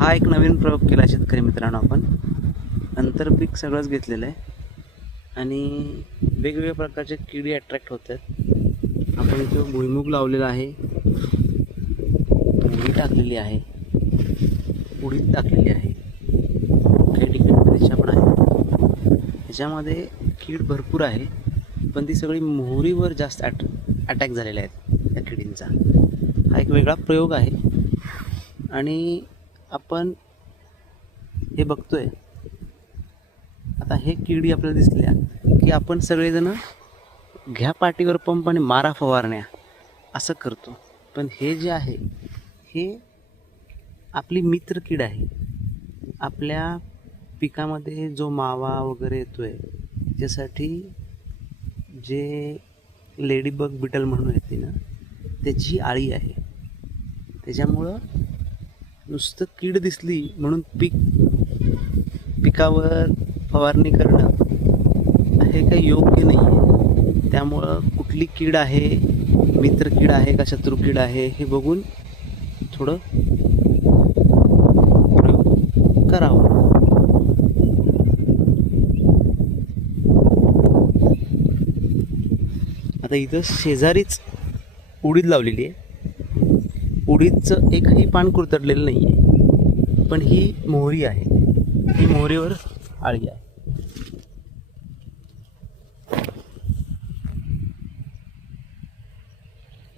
हा एक नवीन प्रयोग केला शेतकरी मित्रांनो. आपण आंतरपीक सगळंच घेतलेलं आहे आणि वेगवेगळ्या प्रकारचे किडी अट्रॅक्ट होत आहेत. आपण इथं भुईमुग लावलेला आहे, तुरी टाकलेली आहे, उडीद टाकलेली आहे, काही ठिकाणी मिरच्या पण आहे. ह्याच्यामध्ये कीड भरपूर आहे, पण ती सगळी मोहरीवर जास्त अटॅक झालेल्या आहेत त्या किडींचा. हा एक वेगळा प्रयोग आहे आणि आपण हे बघतोय. आता हे किडी आपल्याला दिसल्या की आपण सगळेजण घ्या पाठीवर पंप आणि मारा फवारण्या असं करतो, पण हे जे आहे हे आपली मित्र कीड आहे. आपल्या पिकामध्ये जो मावा वगैरे येतोय त्यासाठी जे लेडीबग बिटल म्हणून येते ना, त्याची आळी आहे. त्याच्यामुळं नुसतं कीड दिसली म्हणून पिकावर फवारणी करणं हे काही योग्य नाही आहे. त्यामुळं कुठली कीड आहे, मित्र कीड आहे का शत्रू कीड आहे हे बघून थोडं प्रयोग करावा. आता इथं शेजारीच उडीद लावलेली आहे. उडीदचं एकही पान कुरतडलेलं नाही आहे, पण ही मोहरी आहे. ही मोहरीवर आळी आहे.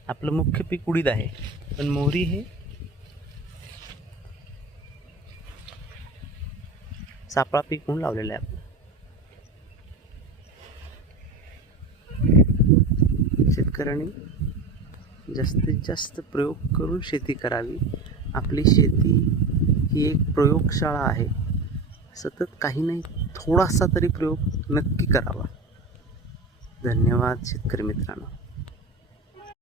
आपलं मुख्य पीक उडीद आहे, पण मोहरी हे सापळा पीक म्हणून लावलेलं आहे. आपलं शेतकऱ्यांनी जास्तीत जास्त प्रयोग करून शेती करावी. आपली शेती ही एक प्रयोगशाळा आहे. सतत काही नाही थोडासा तरी प्रयोग नक्की करावा. धन्यवाद शेतकरी मित्रांनो.